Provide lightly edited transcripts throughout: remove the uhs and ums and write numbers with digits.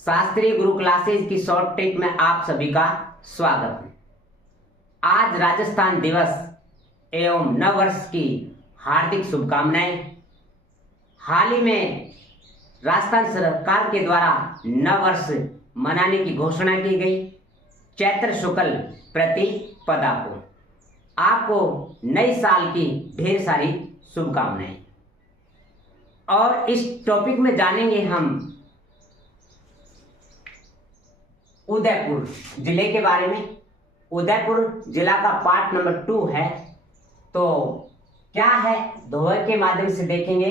शास्त्रीय गुरु क्लासेज की short trick में आप सभी का स्वागत है। आज राजस्थान दिवस एवं नव वर्ष की हार्दिक शुभकामनाएं। हाल ही में राजस्थान सरकार के द्वारा नव वर्ष मनाने की घोषणा की गई। चैत्र शुक्ल प्रतिपदा को आपको नए साल की ढेर सारी शुभकामनाएं। और इस टॉपिक में जानेंगे हम उदयपुर जिले के बारे में। उदयपुर जिला का पार्ट नंबर 2 है। तो क्या है दोहे के माध्यम से देखेंगे।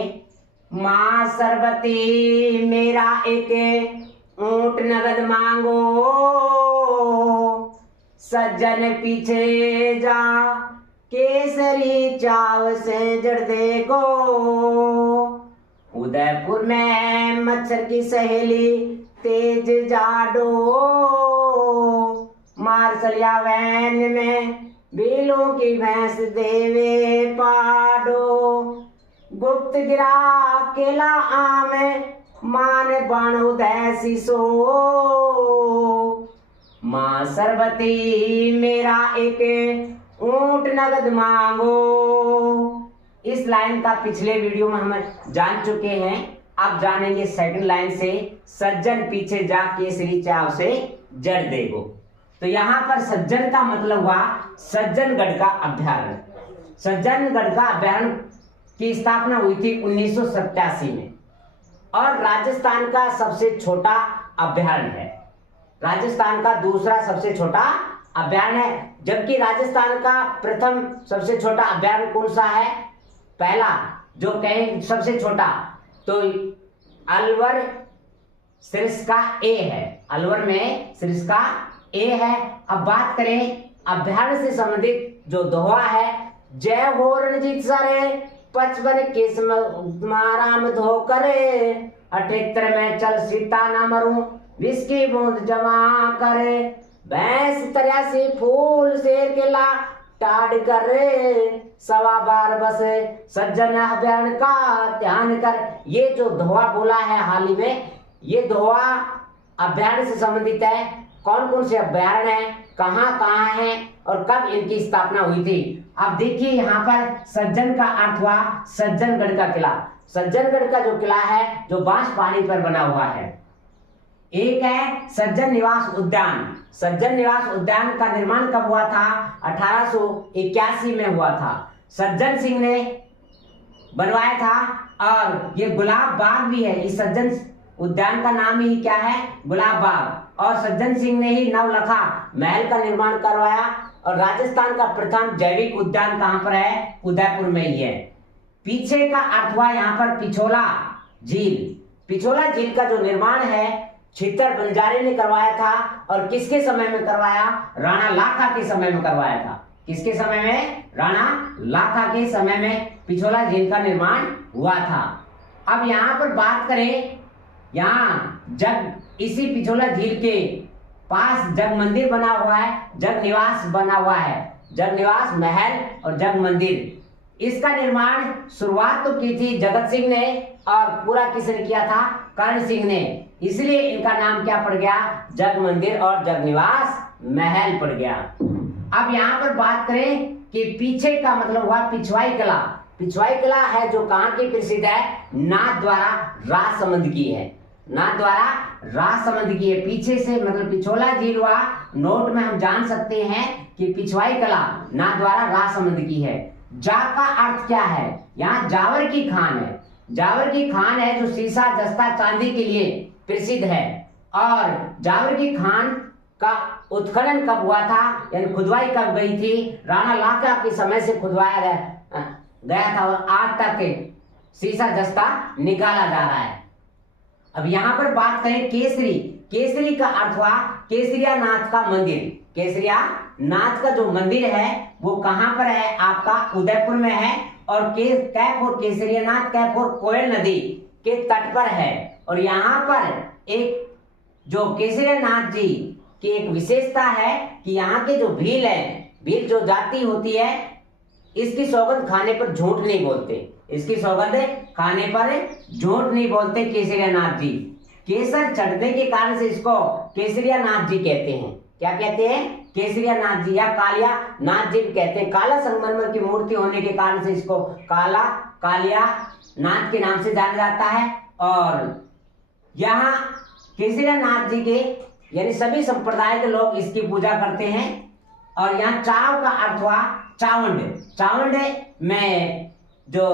मां सरबती मेरा एक ऊंट नगद मांगो, सज्जन पीछे जा केसरी चाव से जड़ देखो। उदयपुर में मच्छर की सहेली तेज जाडो, मार्शलिया वैन में बेलों की भैंस देवे पाडो। गुप्त गिरा केला आम मान बाण उदय सिसो, मां सरबती मेरा एक ऊंट नगद मांगो। इस लाइन का पिछले वीडियो में हम जान चुके हैं। अब जानेंगे सेकंड लाइन से, सज्जन पीछे जा केसरी चाव से जड़ देगो। तो यहाँ पर सज्जन का मतलब हुआ सज्जनगढ़ का अभ्यारण्य। सज्जनगढ़ का अभ्यारण्य की स्थापना हुई थी 1987 में और राजस्थान का सबसे छोटा अभ्यारण्य है। राजस्थान का दूसरा सबसे छोटा अभ्यारण्य है, जबकि राजस्थान का प्रथम सबसे छोटा अभ्यारण्य कौन सा है? पहला जो कहें सबसे छोटा तो अलवर सरिस्का ए है। अलवर में सरिस्का ए है। अब बात करें अभ्यारण्य से संबंधित जो दोहा है, जय हो रणजीत सरे 55 केस माराम धो करे, 78 में चल सीता ना मरूं विस्की बूंद जमा करे, भैंस 83 फूल शेर के ला टाड़ करे, 12.25 बसे सज्जन अभ्यारण्य का ध्यान कर। ये जो दोहा बोला है हाल ही में, ये दोहा अभ्यारण्य से संबंधित है। कौन कौन से अभ्यारण्य है, कहाँ कहाँ है और कब इनकी स्थापना हुई थी। अब देखिए यहाँ पर सज्जन का अर्थ हुआ सज्जनगढ़ का किला। सज्जनगढ़ का जो किला है जो बांस पहाड़ी पर बना हुआ है। एक है सज्जन निवास उद्यान। सज्जन निवास उद्यान का निर्माण कब हुआ था? 1881 में हुआ था। सज्जन सिंह ने बनवाया था। और ये गुलाब बाग भी है। इस सज्जन उद्यान का नाम ही क्या है? गुलाब बाग। और सज्जन सिंह ने ही नवलखा महल का निर्माण करवाया। और राजस्थान का प्रथम जैविक उद्यान कहां पर है? उदयपुर में ही है। पीछे का अर्थ हुआ यहाँ पर पिछोला झील। पिछोला झील का जो निर्माण है छितर बंजारे ने करवाया था। और किसके समय में करवाया? राणा लाखा के समय में करवाया था। किसके समय में? राणा लाखा के समय में पिछोला झील का निर्माण हुआ था। अब यहाँ पर बात करें, यहाँ जग इसी पिछोला झील के पास जग मंदिर बना हुआ है, जग निवास बना हुआ है। जग निवास महल और जग मंदिर, इसका निर्माण शुरुआत तो की थी जगत सिंह ने और पूरा किसने किया था? कर्ण सिंह ने। इसलिए इनका नाम क्या पड़ गया? जग मंदिर और जग निवास महल पड़ गया। अब यहाँ पर बात करें कि पीछे का मतलब हुआ पिछवाई कला। पिछवाई कला है जो कहाँ की प्रसिद्ध है? नाथ द्वारा राजसमंद की है। नाथ द्वारा राजसमंद की है। पीछे से मतलब पिछोला झील हुआ। नोट में हम जान सकते हैं कि पिछवाई कला नाथ द्वारा राजसमंद की है। जा का अर्थ क्या है? यहाँ जावर की खान है। जावर की खान है जो सीसा जस्ता चांदी के लिए प्रसिद्ध है। और जावर की खान का उत्खनन कब हुआ था, यानी खुदवाई कब गई थी? राणा लाखा के समय से खुदवाया गया था और आज तक सीसा जस्ता निकाला जा रहा है। अब यहाँ पर बात करें केसरी। केसरी का अर्थ हुआ केसरिया नाथ का मंदिर। केसरिया नाथ का जो मंदिर है वो कहां पर है? आपका उदयपुर में है। और कैफ और केसरिया नाथ कैफ और कोयल नदी के तट पर है। और यहाँ पर एक जो केसरिया नाथ जी की एक विशेषता है कि यहाँ के जो भील है, भील जो जाति होती है, इसकी सौगंध खाने पर झूठ नहीं बोलते। इसकी सौगंध खाने पर झूठ नहीं बोलते केसरिया नाथ जी। केसर चढ़ने के कारण से इसको केसरिया नाथ जी कहते हैं। क्या कहते हैं? केसरिया नाथ जी या कालिया नाथ जी कहते हैं। काला संगमरमर की मूर्ति होने के कारण से इसको कालिया नाथ के नाम से जाना जाता है। और यहाँ केसरिया नाथ जी के यानी सभी संप्रदाय के लोग इसकी पूजा करते हैं। और यहाँ चाव का अर्थ हुआ चावंड में जो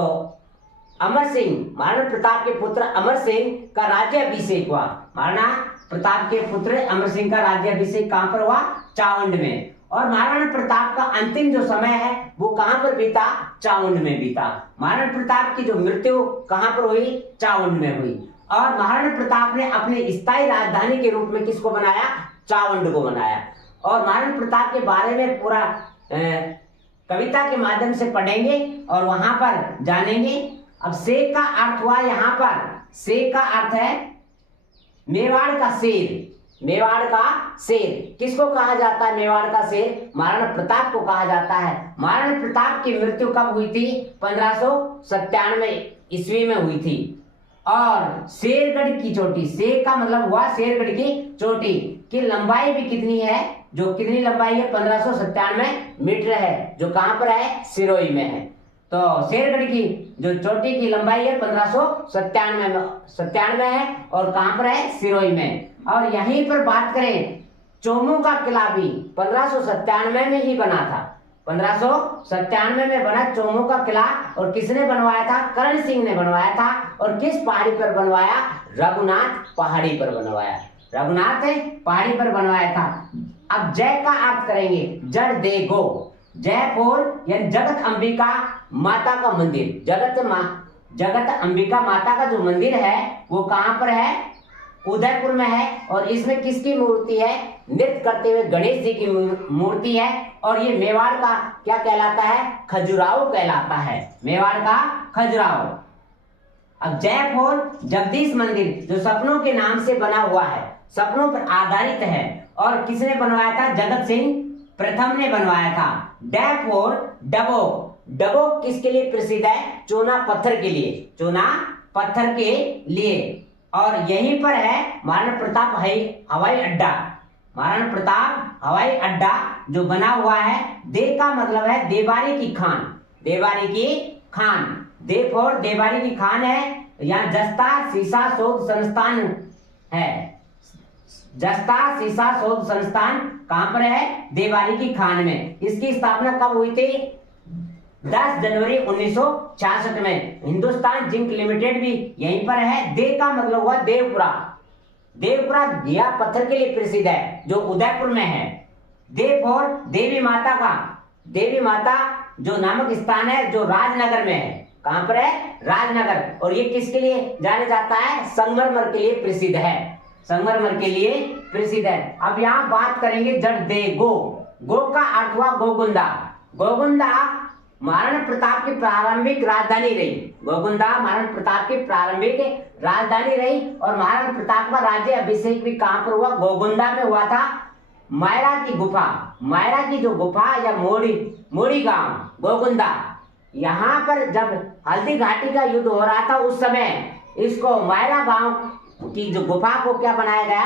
अमर सिंह महाराणा प्रताप के पुत्र अमर सिंह का राज्याभिषेक हुआ। महाराणा प्रताप के पुत्र अमर सिंह का राज्याभिषेक कहां पर हुआ? चावंड में। और महाराणा प्रताप का अंतिम जो समय है वो कहां पर बीता? चावंड में बीता। महाराणा प्रताप की जो मृत्यु कहां पर हुई? चावंड में हुई। और महाराणा प्रताप ने अपनी स्थायी राजधानी के रूप में किसको बनाया? चावंड को बनाया। और महाराणा प्रताप के बारे में पूरा कविता के माध्यम से पढ़ेंगे और वहां पर जानेंगे। अब सेक का अर्थ हुआ यहाँ पर, सेक का अर्थ है मेवाड़ का शेर। मेवाड़ का शेर किसको कहा जाता है? मेवाड़ का शेर महाराणा प्रताप को कहा जाता है। महाराणा प्रताप की मृत्यु कब हुई थी? 1597 ईस्वी में हुई थी। और शेरगढ़ की चोटी, सेक का मतलब हुआ शेरगढ़ की चोटी की लंबाई भी कितनी है? जो कितनी लंबाई है? 1597 मीटर है, जो कहां पर है? सिरोही में है। तो शेरगढ़ की जो चोटी की लंबाई है 1597 है और कहां पर है? सिरोही में। और यहीं पर बात करें चोमू का किला भी 1597 में ही बना था। 1597 में बना चोमू का किला। और किसने बनवाया था? करण सिंह ने बनवाया था। और किस पहाड़ी पर बनवाया? रघुनाथ पहाड़ी पर बनवाया। रघुनाथ पहाड़ी पर बनवाया था। अब जय का अर्थ करेंगे जड़ दे गो। जयपुर यानी जगत अंबिका माता का मंदिर, जगत अंबिका माता का जो मंदिर है वो कहां पर है? उदयपुर में है। और इसमें किसकी मूर्ति है? नृत्य करते हुए गणेश जी की मूर्ति है। और ये मेवाड़ का क्या कहलाता है? खजुराहो कहलाता है। मेवाड़ का खजुराहो। अब जयपुर जगदीश मंदिर जो सपनों के नाम से बना हुआ है, सपनों पर आधारित है। और किसने बनवाया था? जगत सिंह प्रथम ने बनवाया था। जयपुर डबोक किसके लिए प्रसिद्ध है? चूना पत्थर के लिए, चूना पत्थर के लिए। और यहीं पर है महाराणा प्रताप हवाई अड्डा। महाराणा प्रताप हवाई अड्डा जो बना हुआ है। दे का मतलब है देवारी की खान, देवारी की खान। देवारी की खान है। यहाँ जस्ता शीशा शोध संस्थान है। जस्ता शीशा शोध संस्थान कहां पर है? देवारी की खान में। इसकी स्थापना कब हुई थी? 10 जनवरी 1966 में। हिंदुस्तान जिंक लिमिटेड भी यहीं पर है। दे का मतलब हुआ देवपुरा। देवपुरा घिया पत्थर के लिए प्रसिद्ध है जो उदयपुर में है। देवपुर देवी माता जो नामक स्थान है जो राजनगर में है। कहां पर है? राजनगर। और ये किसके लिए जाना जाता है? संगमरमर के लिए प्रसिद्ध है। संगमरमर के लिए प्रसिद्ध है। अब यहाँ बात करेंगे जड़ दे गो। गो का अर्थ हुआ गोगुंदा। गोगुंदा महाराणा प्रताप की प्रारंभिक राजधानी रही। गोगुंदा महाराणा प्रताप की प्रारंभिक राजधानी रही। और महाराणा प्रताप का राज्य अभिषेक भी कहां पर हुआ? गोगुंदा में हुआ था। मायरा की गुफा, मायरा की जो गुफा या मोड़ी गांव गोगुंदा, यहाँ पर जब हल्दी घाटी का युद्ध हो रहा था उस समय इसको मायरा गांव की जो गुफा को क्या बनाया गया?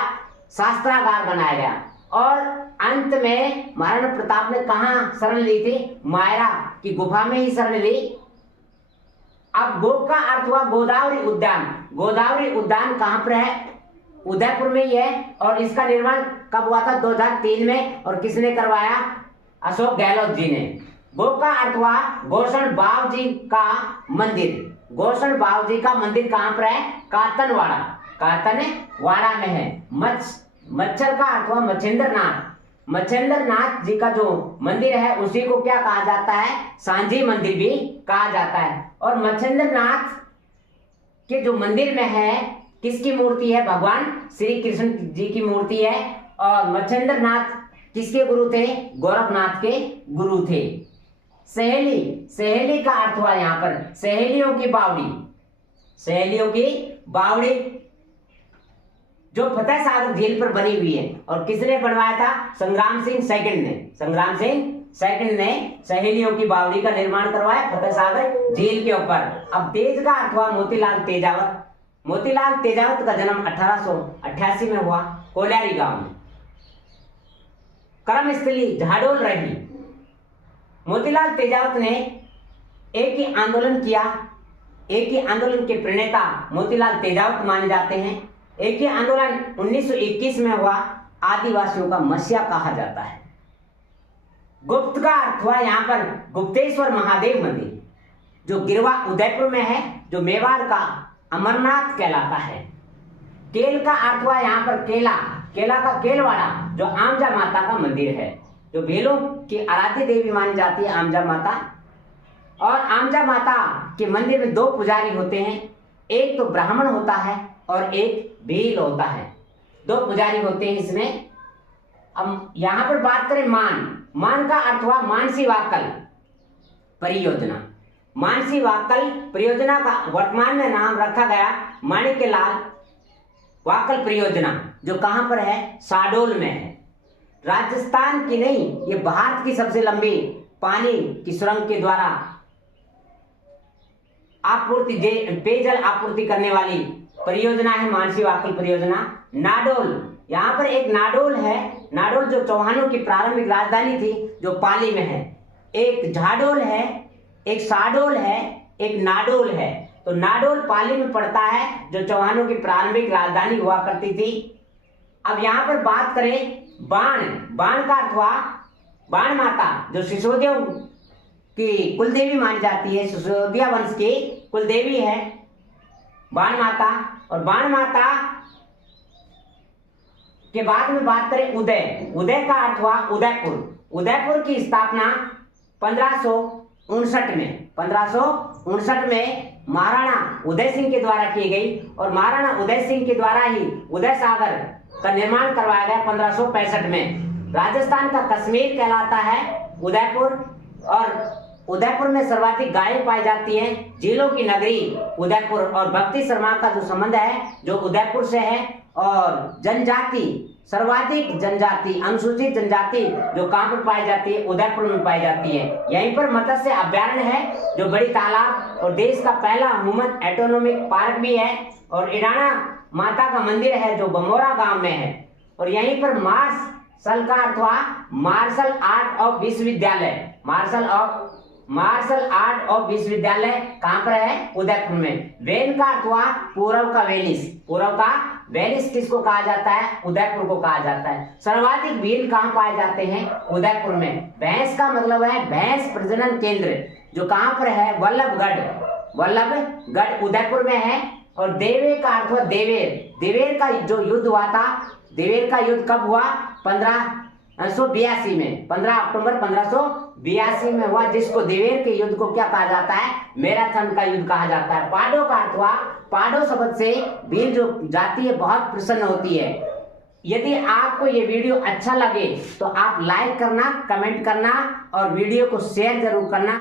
शास्त्रागार बनाया गया। और अंत में महाराणा प्रताप ने कहा शरण ली थी? मायरा की गुफा में ही शरण ली। अब गो का अर्थ हुआ गोदावरी उद्यान। गोदावरी उद्यान कहां पर है? उदयपुर में ही है। और इसका निर्माण कब हुआ था? 2003 में। और किसने करवाया? अशोक गहलोत जी ने। गो का अर्थ हुआ गोषण बाव जी का मंदिर। गोषण बाव जी का मंदिर कहां पर है? कातनवाड़ा में है। मच्छर का अर्थ हुआ मच्छेंद्रनाथ। मच्छेंद्रनाथ जी का जो मंदिर है उसी को क्या कहा जाता है? सांझी मंदिर भी कहा जाता है। और मच्छेंद्रनाथ के जो मंदिर में है किसकी मूर्ति है? भगवान श्री कृष्ण जी की मूर्ति है। और मच्छेंद्रनाथ किसके गुरु थे? गोरखनाथ के गुरु थे। सहेली का अर्थ हुआ यहाँ पर सहेलियों की बावड़ी। सहेलियों की बावड़ी जो फतेह सागर झील पर बनी हुई है। और किसने बनवाया था? संग्राम सिंह सेकंड ने। संग्राम सिंह सेकंड ने सहेलियों की बावड़ी का निर्माण करवाया फतेह सागर झील के ऊपर। अब तेज का अर्थ हुआ मोतीलाल तेजावत। मोतीलाल तेजावत का जन्म 1888 में हुआ कोल्यारी गांव में। कर्मस्थली झाडोल रही। मोतीलाल तेजावत ने एक ही आंदोलन किया। एक ही आंदोलन के प्रणेता मोतीलाल तेजावत माने जाते हैं। एक ही आंदोलन 1921 में हुआ, आदिवासियों का मसीहा कहा जाता है। गुप्त का अर्थ हुआ यहाँ पर गुप्तेश्वर महादेव मंदिर, जो गिरवा उदयपुर में है, जो मेवाड़ का अमरनाथ कहलाता है। केल का अर्थ हुआ यहाँ पर केला, केला का केलवाड़ा, जो आमजा माता का मंदिर है, जो भेलों की आराध्य देवी मानी जाती है आमजा माता। और आमजा माता के मंदिर में 2 पुजारी होते हैं, एक तो ब्राह्मण होता है और एक भील होता है। 2 पुजारी होते हैं इसमें। अब यहां पर बात करें मान का अर्थ हुआ मानसी वाक्कल परियोजना। मानसी वाक्कल परियोजना का वर्तमान में नाम रखा गया माणिक्यलाल वाक्कल परियोजना, जो कहां पर है, शाहडोल में है। राजस्थान की नहीं, ये भारत की सबसे लंबी पानी की सुरंग के द्वारा आपूर्ति पेयजल आपूर्ति करने वाली परियोजना है मानसी वाक्कल परियोजना। नाडोल, यहाँ पर एक नाडोल है, नाडोल जो चौहानों की प्रारंभिक राजधानी थी, जो पाली में है। एक झाडोल है, एक शाहडोल है, एक नाडोल है। तो नाडोल पाली में पड़ता है, जो चौहानों की प्रारंभिक राजधानी हुआ करती थी। अब यहाँ पर बात करें बाण का अर्थ हुआ बाण माता, जो सिसोदिया की कुलदेवी मानी जाती है, सिसोदिया वंश की कुलदेवी है बाण माता। और बाण माता के बाद में बात करें उदय का अर्थ हुआ उदयपुर। उदयपुर की स्थापना 1559 में महाराणा उदय सिंह के द्वारा की गई, और महाराणा उदय सिंह के द्वारा ही उदय सागर का निर्माण करवाया गया 1565 में। राजस्थान का कश्मीर कहलाता है उदयपुर, और उदयपुर में सर्वाधिक गायें पाई जाती हैं। झीलों की नगरी उदयपुर, और भक्ति शर्मा का जो संबंध है जो उदयपुर से है। और जनजाति, सर्वाधिक जनजाति, अनुसूचित जनजाति जो कहां पर पाई जाती है, उदयपुर में पाई जाती है। यहीं पर मत्स्य अभ्यारण्य है, जो बड़ी तालाब और देश का पहला ह्यूमन एटोनॉमिक पार्क भी है। और इडाना माता का मंदिर है, जो बमोरा गांव में है। और यहीं पर मार्शल का अर्थ हुआ मार्शल आर्ट ऑफ विश्वविद्यालय। मार्शल आर्ट ऑफ विश्वविद्यालय कहां पर है, उदयपुर में। वेन का अर्थ हुआ पूर्व का वेनिस। पूर्व का वेनिस किसको कहा जाता है, उदयपुर को कहा जाता है। सर्वाधिक भील कहां पाए जाते हैं, उदयपुर में। भैंस का मतलब है भैंस प्रजनन केंद्र, जो कहां पर है, वल्लभगढ़ उदयपुर में है। और देवेर का अर्थ हुआ देवेर का जो युद्ध हुआ था, देवेर का युद्ध कब हुआ, 1582 में, 15 अक्टूबर 1582 में हुआ, जिसको देवेर के युद्ध को क्या कहा जाता है, मैराथन का युद्ध कहा जाता है। पाडो का अर्थ हुआ, पाडो शब्द से भील जो जाति है बहुत प्रसन्न होती है। यदि आपको ये वीडियो अच्छा लगे तो आप लाइक करना, कमेंट करना और वीडियो को शेयर जरूर करना।